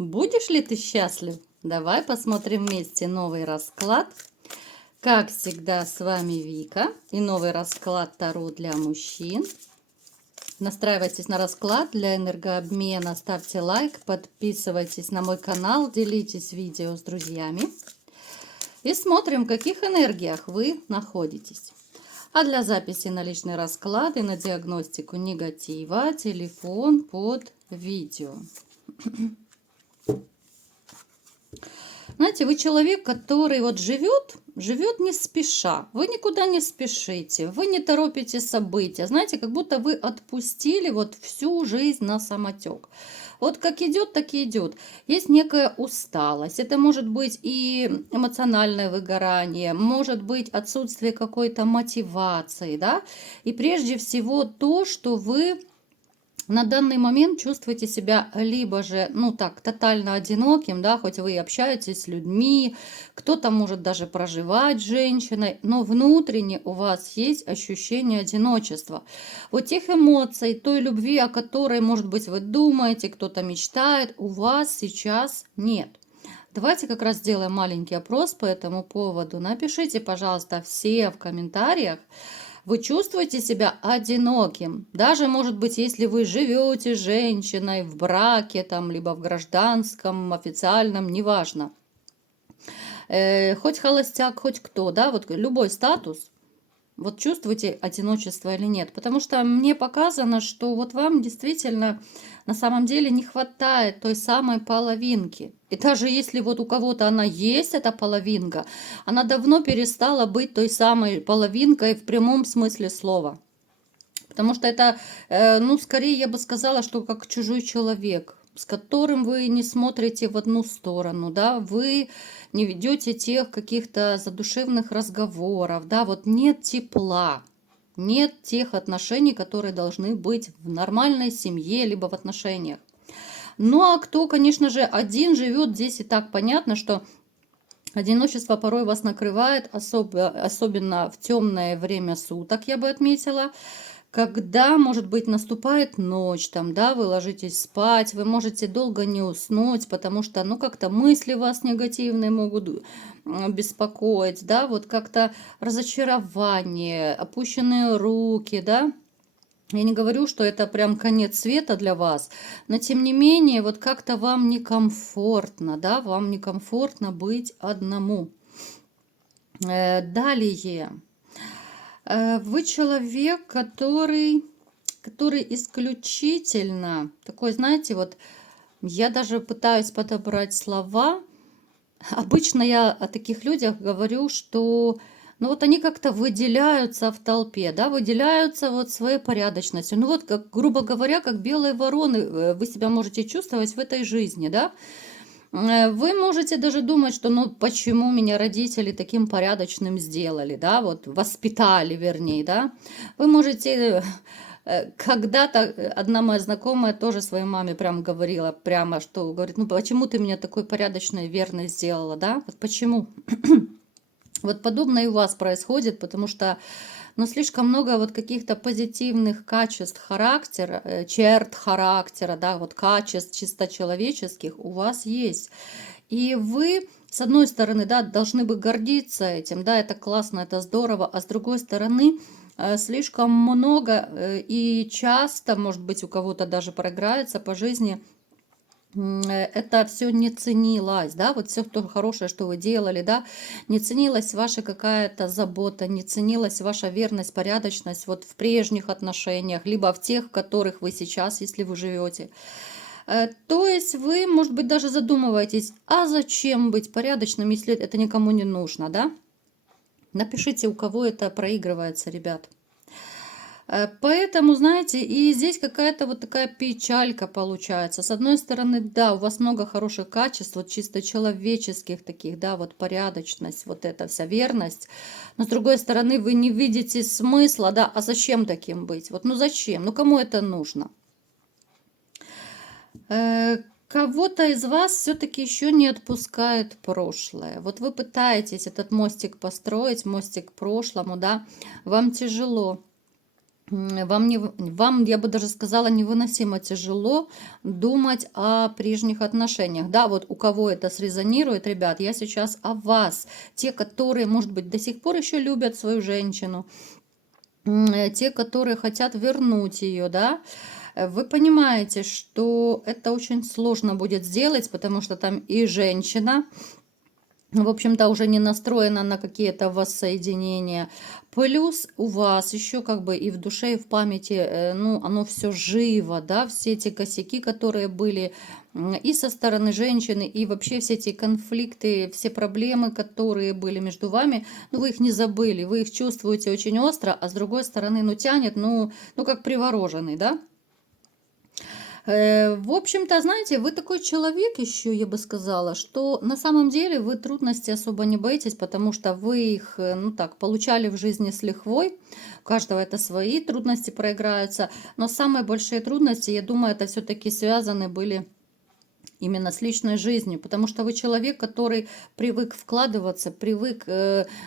Будешь ли ты счастлив? Давай посмотрим вместе новый расклад. Как всегда, с вами Вика и новый расклад Таро для мужчин. Настраивайтесь на расклад для энергообмена, ставьте лайк, подписывайтесь на мой канал, делитесь видео с друзьями. И смотрим, в каких энергиях вы находитесь. А для записи на личный расклад и на диагностику негатива телефон под видео. Знаете, вы человек, который вот живет не спеша. Вы никуда не спешите, вы не торопите события. Знаете, как будто вы отпустили вот всю жизнь на самотек. Вот как идет, так и идет. Есть некая усталость. Это может быть и эмоциональное выгорание, может быть отсутствие какой-то мотивации, да. И прежде всего то, что вы на данный момент чувствуете себя либо же, ну так, тотально одиноким, да, хоть вы и общаетесь с людьми, кто-то может даже проживать с женщиной, но внутренне у вас есть ощущение одиночества. Вот тех эмоций, той любви, о которой, может быть, вы думаете, кто-то мечтает, у вас сейчас нет. Давайте как раз сделаем маленький опрос по этому поводу. Напишите, пожалуйста, все в комментариях. Вы чувствуете себя одиноким, даже, может быть, если вы живете с женщиной в браке, там, либо в гражданском, официальном, неважно. Хоть холостяк, хоть кто, да, вот любой статус, вот чувствуете одиночество или нет? Потому что мне показано, что вот вам действительно на самом деле не хватает той самой половинки. И даже если вот у кого-то она есть, эта половинка, она давно перестала быть той самой половинкой в прямом смысле слова. Потому что это, ну, скорее я бы сказала, что как чужой человек, с которым вы не смотрите в одну сторону, да, вы не ведете тех каких-то задушевных разговоров, да, вот нет тепла, нет тех отношений, которые должны быть в нормальной семье, либо в отношениях. Ну, а кто, конечно же, один живет, здесь и так понятно, что одиночество порой вас накрывает, особенно в темное время суток, я бы отметила. Когда, может быть, наступает ночь, там, да, вы ложитесь спать, вы можете долго не уснуть, потому что, ну, как-то мысли вас негативные могут беспокоить, да, вот как-то разочарование, опущенные руки, да. Я не говорю, что это прям конец света для вас, но тем не менее, вот как-то вам некомфортно, да, вам некомфортно быть одному. Далее. Вы человек, который исключительно такой, знаете, вот я даже пытаюсь подобрать слова. Обычно я о таких людях говорю, что ну вот они как-то выделяются в толпе, да, выделяются вот своей порядочностью. Ну вот, как, грубо говоря, как белые вороны вы себя можете чувствовать в этой жизни, да. Вы можете даже думать, что ну почему меня родители таким порядочным сделали, да, вот воспитали, вернее, да. Вы можете когда-то одна моя знакомая тоже своей маме прям говорила, прямо, что говорит, ну почему ты меня такой порядочной, верной сделала, да, вот почему? Вот подобное и у вас происходит, потому что но слишком много вот каких-то позитивных качеств характера, черт характера, да, вот качеств чисто человеческих у вас есть. И вы, с одной стороны, да, должны бы гордиться этим, да, это классно, это здорово, а с другой стороны, слишком много и часто, может быть, у кого-то даже проиграется по жизни, это все не ценилось, да, вот все то хорошее, что вы делали, да, не ценилась ваша какая-то забота, не ценилась ваша верность, порядочность вот в прежних отношениях, либо в тех, в которых вы сейчас, если вы живете. То есть вы, может быть, даже задумываетесь, а зачем быть порядочным, если это никому не нужно, да? Напишите, у кого это проигрывается, ребят. Поэтому, знаете, и здесь какая-то вот такая печалька получается. С одной стороны, да, у вас много хороших качеств, вот чисто человеческих таких, да, вот порядочность, вот эта вся верность. Но с другой стороны, вы не видите смысла, да, а зачем таким быть? Вот, ну зачем? Ну кому это нужно? Кого-то из вас все-таки еще не отпускает прошлое. Вот вы пытаетесь этот мостик построить, мостик к прошлому, да, вам тяжело. Вам, я бы даже сказала, невыносимо тяжело думать о прежних отношениях. Да, вот у кого это срезонирует, ребят, я сейчас о вас. Те, которые, может быть, до сих пор еще любят свою женщину, те, которые хотят вернуть ее, да, вы понимаете, что это очень сложно будет сделать, потому что там и женщина, в общем-то, уже не настроена на какие-то воссоединения. Плюс у вас еще как бы и в душе, и в памяти, ну, оно все живо, да, все эти косяки, которые были и со стороны женщины, и вообще все эти конфликты, все проблемы, которые были между вами, ну, вы их не забыли, вы их чувствуете очень остро, а с другой стороны, ну, тянет, ну как привороженный, да. В общем-то, знаете, вы такой человек еще, я бы сказала, что на самом деле вы трудностей особо не боитесь, потому что вы их, ну так, получали в жизни с лихвой. У каждого это свои трудности проиграются. Но самые большие трудности, я думаю, это все-таки связаны были именно с личной жизнью, потому что вы человек, который привык вкладываться, привык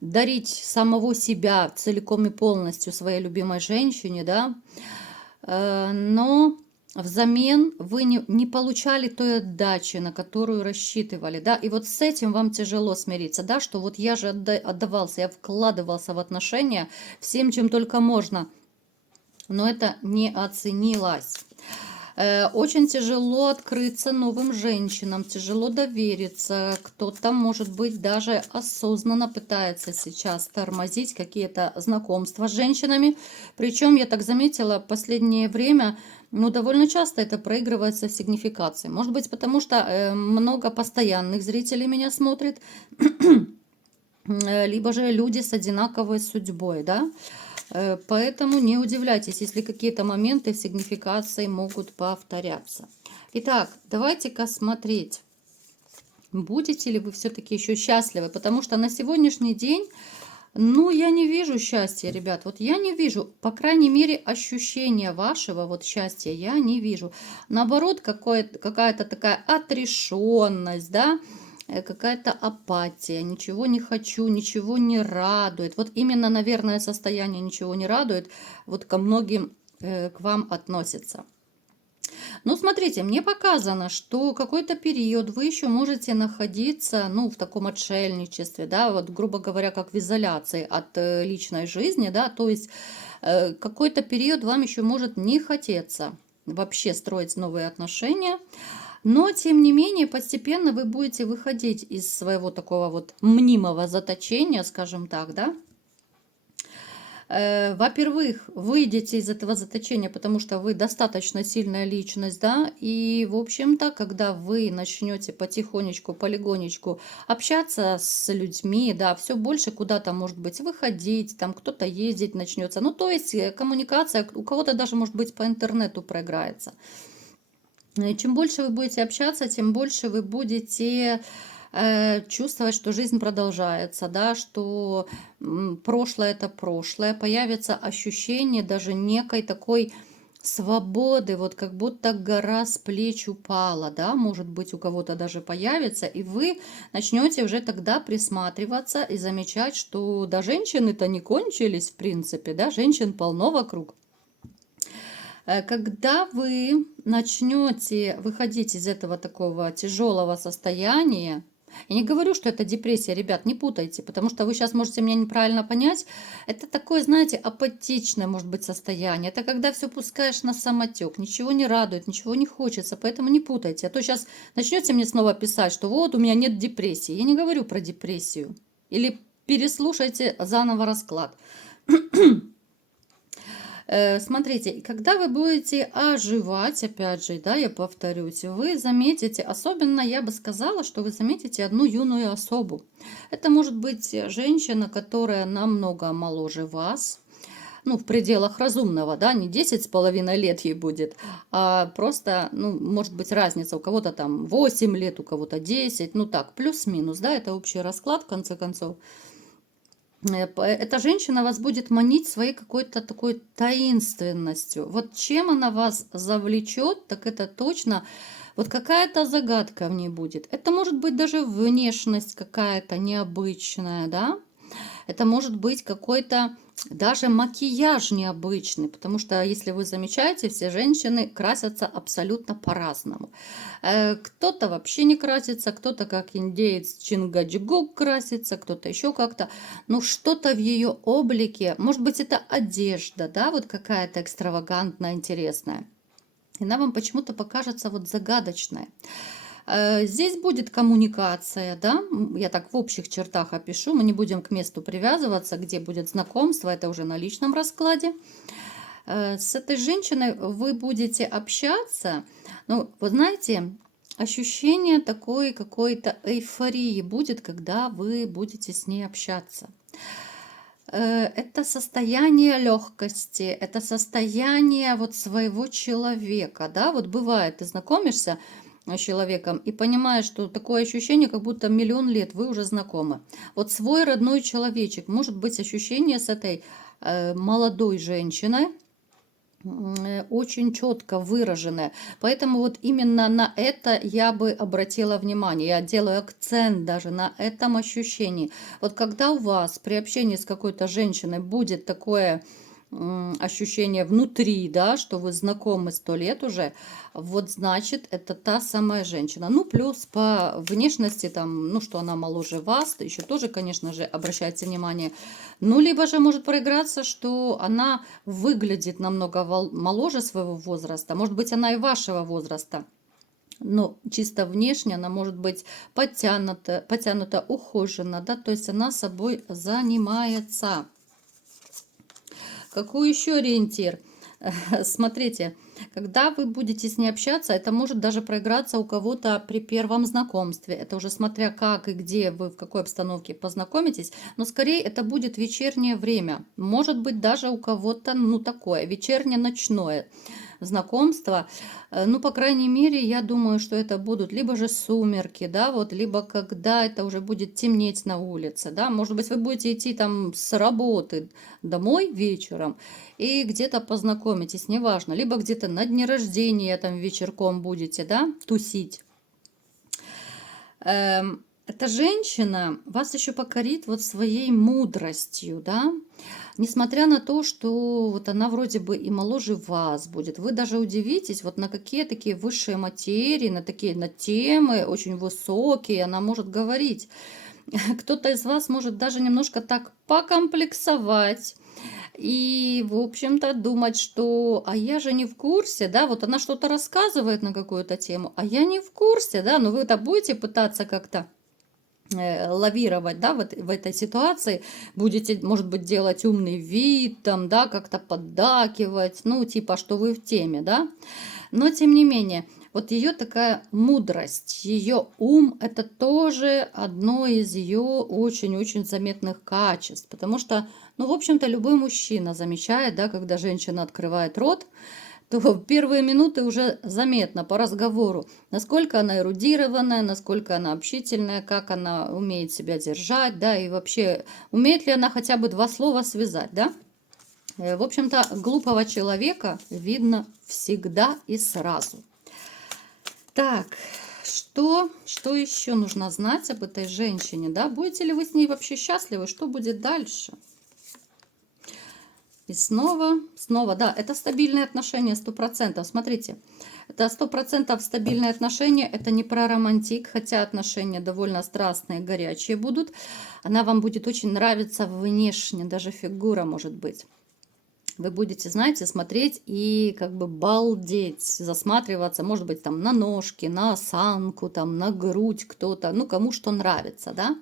дарить самого себя целиком и полностью своей любимой женщине, да, но взамен вы не получали той отдачи, на которую рассчитывали, да, и вот с этим вам тяжело смириться, да, что вот я же отдавался, я вкладывался в отношения всем, чем только можно, но это не оценилось. Очень тяжело открыться новым женщинам, тяжело довериться. Кто-то, может быть, даже осознанно пытается сейчас тормозить какие-то знакомства с женщинами. Причем, я так заметила, в последнее время, ну, довольно часто это проигрывается в сигнификации. Может быть, потому что много постоянных зрителей меня смотрит, либо же люди с одинаковой судьбой, да. Поэтому не удивляйтесь, если какие-то моменты в сигнификации могут повторяться. Итак, давайте-ка смотреть, будете ли вы все-таки еще счастливы, потому что на сегодняшний день, ну, я не вижу счастья, ребят, вот я не вижу, по крайней мере, ощущения вашего вот счастья я не вижу. Наоборот, какая-то такая отрешенность, да, какая-то апатия, ничего не хочу, ничего не радует. Вот именно, наверное, состояние ничего не радует, вот ко многим к вам относится. Ну, смотрите, мне показано, что какой-то период вы еще можете находиться, ну, в таком отшельничестве, да, вот, грубо говоря, как в изоляции от личной жизни, да, то есть какой-то период вам еще может не хотеться вообще строить новые отношения, но, тем не менее, постепенно вы будете выходить из своего такого вот мнимого заточения, скажем так, да. Во-первых, выйдете из этого заточения, потому что вы достаточно сильная личность, да, и, в общем-то, когда вы начнете потихонечку, полигонечку общаться с людьми, да, все больше куда-то, может быть, выходить, там кто-то ездить начнется, ну, то есть коммуникация у кого-то даже, может быть, по интернету проиграется. Чем больше вы будете общаться, тем больше вы будете чувствовать, что жизнь продолжается, да, что прошлое это прошлое, появится ощущение даже некой такой свободы, вот как будто гора с плеч упала, да, может быть, у кого-то даже появится, и вы начнете уже тогда присматриваться и замечать, что да, женщины-то не кончились, в принципе, да, женщин полно вокруг. Когда вы начнете выходить из этого такого тяжелого состояния, я не говорю, что это депрессия, ребят, не путайте, потому что вы сейчас можете меня неправильно понять. Это такое, знаете, апатичное, может быть, состояние. Это когда все пускаешь на самотек, ничего не радует, ничего не хочется, поэтому не путайте. А то сейчас начнете мне снова писать, что вот у меня нет депрессии. Я не говорю про депрессию. Или переслушайте заново расклад. Смотрите, когда вы будете оживать, опять же, да, я повторюсь, вы заметите, особенно я бы сказала, что вы заметите одну юную особу. Это может быть женщина, которая намного моложе вас, ну, в пределах разумного, да, не 10,5 лет ей будет, а просто, ну, может быть разница, у кого-то там 8 лет, у кого-то 10, ну так, плюс-минус, да, это общий расклад, в конце концов. Эта женщина вас будет манить своей какой-то такой таинственностью. Вот чем она вас завлечет, так это точно вот какая-то загадка в ней будет. Это может быть даже внешность какая-то необычная, да? Это может быть какой-то Даже макияж необычный, потому что, если вы замечаете, все женщины красятся абсолютно по-разному. Кто-то вообще не красится, кто-то как индеец Чингачгук красится, кто-то еще как-то. Ну, что-то в ее облике, может быть, это одежда, да, вот какая-то экстравагантная, интересная. И она вам почему-то покажется вот загадочной. Здесь будет коммуникация, да, я так в общих чертах опишу, мы не будем к месту привязываться, где будет знакомство, это уже на личном раскладе. С этой женщиной вы будете общаться, ну, вы знаете, ощущение такой какой-то эйфории будет, когда вы будете с ней общаться. Это состояние легкости, это состояние вот своего человека, да, вот бывает, ты знакомишься с человеком и понимаешь, что такое ощущение, как будто миллион лет вы уже знакомы. Вот свой родной человечек, может быть ощущение с этой молодой женщиной, очень четко выраженное. Поэтому вот именно на это я бы обратила внимание. Я делаю акцент даже на этом ощущении. Вот когда у вас при общении с какой-то женщиной будет такое ощущение внутри, да, что вы знакомы 100 лет уже, вот значит, это та самая женщина. Ну, плюс по внешности, там, ну, что она моложе вас, еще тоже, конечно же, обращайте внимание. Ну, либо же может проиграться, что она выглядит намного моложе своего возраста, может быть, она и вашего возраста. Но чисто внешне она может быть подтянута, ухожена, да, то есть она собой занимается. Какой еще ориентир? Смотрите, когда вы будете с ней общаться, это может даже проиграться у кого-то при первом знакомстве. Это уже смотря как и где вы, в какой обстановке познакомитесь. Но скорее это будет вечернее время. Может быть даже у кого-то, ну, такое, вечерне-ночное знакомство. Ну, по крайней мере, я думаю, что это будут либо же сумерки, да, вот, либо когда это уже будет темнеть на улице, да. Может быть, вы будете идти там с работы домой вечером и где-то познакомитесь, неважно. Либо где-то на дне рождения там вечерком будете, да, тусить. Эта женщина вас еще покорит вот своей мудростью, да. Несмотря на то, что вот она вроде бы и моложе вас будет, вы даже удивитесь, вот на какие такие высшие материи, на темы очень высокие она может говорить. Кто-то из вас может даже немножко так покомплексовать и, в общем-то, думать, что «а я же не в курсе», да, вот она что-то рассказывает на какую-то тему, «а я не в курсе», да, но вы-то будете пытаться как-то лавировать, да, вот в этой ситуации, будете, может быть, делать умный вид, там, да, как-то поддакивать, ну, типа, что вы в теме, да, но, тем не менее, вот ее такая мудрость, ее ум, это тоже одно из ее очень-очень заметных качеств, потому что, ну, в общем-то, любой мужчина замечает, да, когда женщина открывает рот, то в первые минуты уже заметно по разговору, насколько она эрудированная, насколько она общительная, как она умеет себя держать, да, и вообще, умеет ли она хотя бы два слова связать, да. В общем-то, глупого человека видно всегда и сразу. Так, что еще нужно знать об этой женщине, да? Будете ли вы с ней вообще счастливы? Что будет дальше? И снова, да, это стабильные отношения 100%. Смотрите, это 100% стабильные отношения, это не про романтик, хотя отношения довольно страстные, горячие будут. Она вам будет очень нравиться внешне, даже фигура может быть. Вы будете, знаете, смотреть и как бы балдеть, засматриваться, может быть, там на ножки, на осанку, там на грудь кто-то, ну, кому что нравится, да.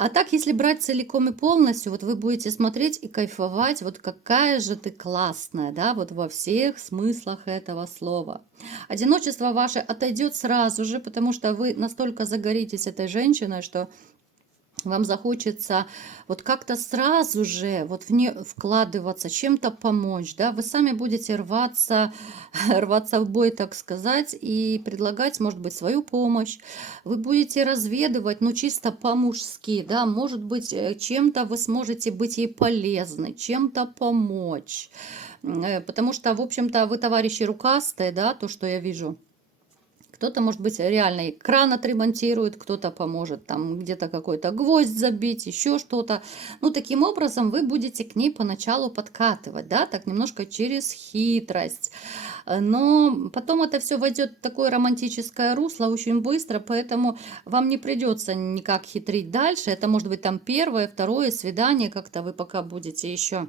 А так, если брать целиком и полностью, вот вы будете смотреть и кайфовать, вот какая же ты классная, да, вот во всех смыслах этого слова. Одиночество ваше отойдет сразу же, потому что вы настолько загоритесь этой женщиной, что вам захочется вот как-то сразу же вот в нее вкладываться, чем-то помочь, да, вы сами будете рваться, рваться в бой, так сказать, и предлагать, может быть, свою помощь. Вы будете разведывать, ну, чисто по-мужски, да, может быть, чем-то вы сможете быть ей полезны, чем-то помочь. Потому что, в общем-то, вы товарищи рукастые, да, то, что я вижу. Кто-то, может быть, реально и кран отремонтирует, кто-то поможет там где-то какой-то гвоздь забить, еще что-то. Ну, таким образом вы будете к ней поначалу подкатывать, да, так немножко через хитрость. Но потом это все войдет в такое романтическое русло очень быстро, поэтому вам не придется никак хитрить дальше. Это может быть там первое, второе свидание, как-то вы пока будете еще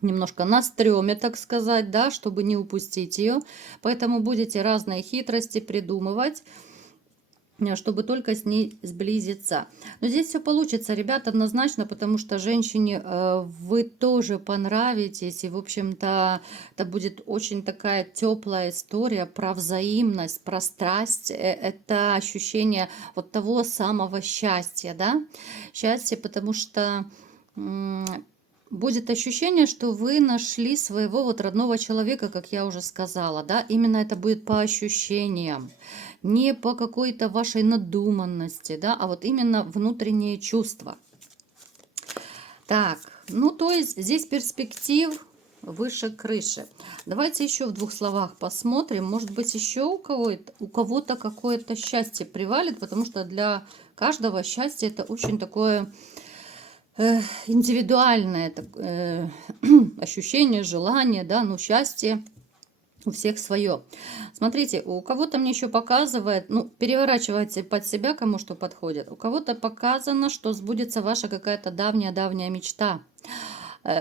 немножко на стреме, так сказать, да, чтобы не упустить ее. Поэтому будете разные хитрости придумывать, чтобы только с ней сблизиться. Но здесь все получится, ребят, однозначно, потому что женщине вы тоже понравитесь. И, в общем-то, это будет очень такая теплая история про взаимность, про страсть. Это ощущение вот того самого счастья, да, счастья, потому что будет ощущение, что вы нашли своего вот родного человека, как я уже сказала, да, именно это будет по ощущениям, не по какой-то вашей надуманности, да, а вот именно внутренние чувства. Так, ну то есть здесь перспектив выше крыши. Давайте еще в двух словах посмотрим, может быть еще у кого-то какое-то счастье привалит, потому что для каждого счастье это очень такое индивидуальное ощущение, желание, да, ну, счастье у всех свое. Смотрите, у кого-то мне еще показывает, ну, переворачивайте под себя, кому что подходит. У кого-то показано, что сбудется ваша какая-то давняя-давняя мечта.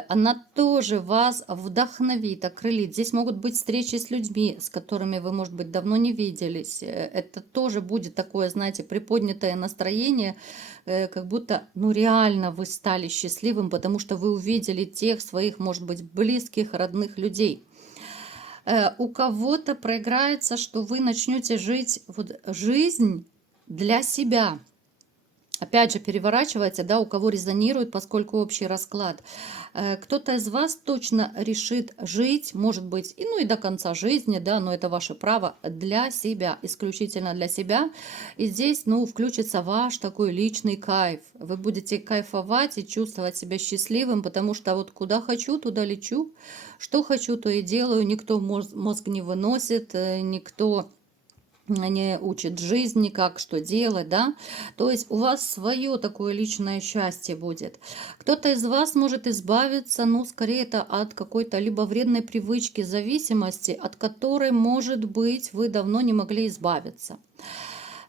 Она тоже вас вдохновит, окрылит. Здесь могут быть встречи с людьми, с которыми вы, может быть, давно не виделись. Это тоже будет такое, знаете, приподнятое настроение, как будто, ну, реально вы стали счастливым, потому что вы увидели тех своих, может быть, близких, родных людей. У кого-то проиграется, что вы начнете жить вот жизнь для себя. Опять же, переворачивайте, да, у кого резонирует, поскольку общий расклад. Кто-то из вас точно решит жить, может быть, и, ну и до конца жизни, да, но это ваше право, для себя, исключительно для себя. И здесь, ну, включится ваш такой личный кайф. Вы будете кайфовать и чувствовать себя счастливым, потому что вот куда хочу, туда лечу, что хочу, то и делаю, никто мозг не выносит, никто не учит жизни, как что делать, да, то есть у вас свое такое личное счастье будет. Кто-то из вас может избавиться, ну, скорее это от какой-то либо вредной привычки, зависимости, от которой, может быть, вы давно не могли избавиться.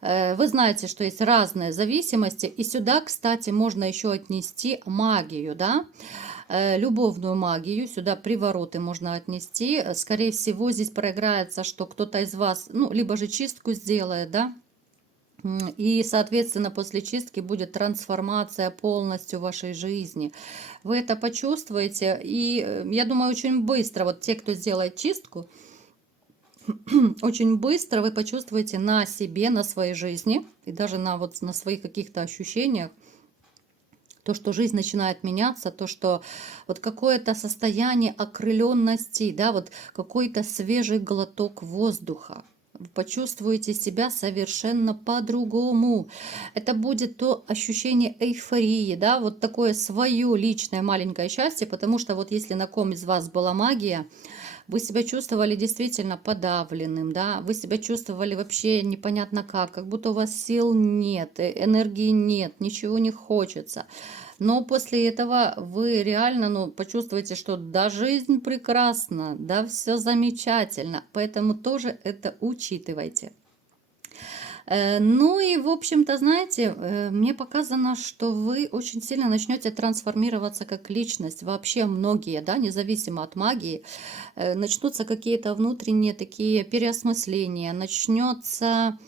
Вы знаете, что есть разные зависимости, и сюда, кстати, можно еще отнести магию, да, любовную магию, сюда привороты можно отнести. Скорее всего, здесь проиграется, что кто-то из вас, ну, либо же чистку сделает, да, и, соответственно, после чистки будет трансформация полностью вашей жизни. Вы это почувствуете, и я думаю, очень быстро, вот те, кто сделает чистку, очень быстро вы почувствуете на себе, на своей жизни, и даже на своих каких-то ощущениях, то, что жизнь начинает меняться, то, что вот какое-то состояние окрыленности, да, вот какой-то свежий глоток воздуха. Вы почувствуете себя совершенно по-другому. Это будет то ощущение эйфории, да, вот такое свое личное маленькое счастье, потому что вот если на ком из вас была магия, вы себя чувствовали действительно подавленным, да, вы себя чувствовали вообще непонятно как будто у вас сил нет, энергии нет, ничего не хочется. Но после этого вы реально, ну, почувствуете, что да, жизнь прекрасна, да, все замечательно, поэтому тоже это учитывайте. Ну и, в общем-то, знаете, мне показано, что вы очень сильно начнете трансформироваться как личность. Вообще многие, да, независимо от магии, начнутся какие-то внутренние такие переосмысления, начнется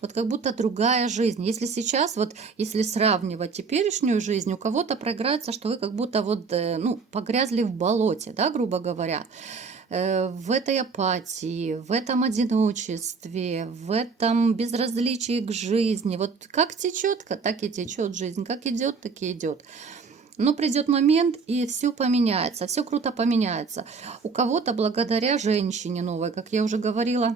вот как будто другая жизнь. Если сейчас, вот если сравнивать теперешнюю жизнь, у кого-то проиграется, что вы как будто вот, ну, погрязли в болоте, да, грубо говоря, в этой апатии, в этом одиночестве, в этом безразличии к жизни. Вот как течет, так и течет жизнь, как идет, так и идет. Но придет момент, и все поменяется, все круто поменяется. У кого-то благодаря женщине новой, как я уже говорила,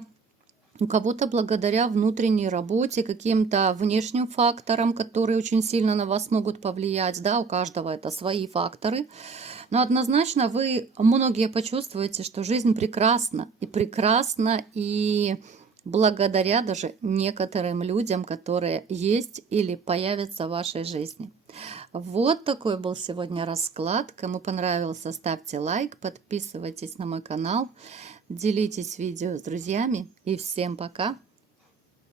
у кого-то благодаря внутренней работе, каким-то внешним факторам, которые очень сильно на вас могут повлиять, да, у каждого это свои факторы. Но однозначно вы многие почувствуете, что жизнь прекрасна, и благодаря даже некоторым людям, которые есть или появятся в вашей жизни. Вот такой был сегодня расклад. Кому понравился, ставьте лайк, подписывайтесь на мой канал, делитесь видео с друзьями и всем пока!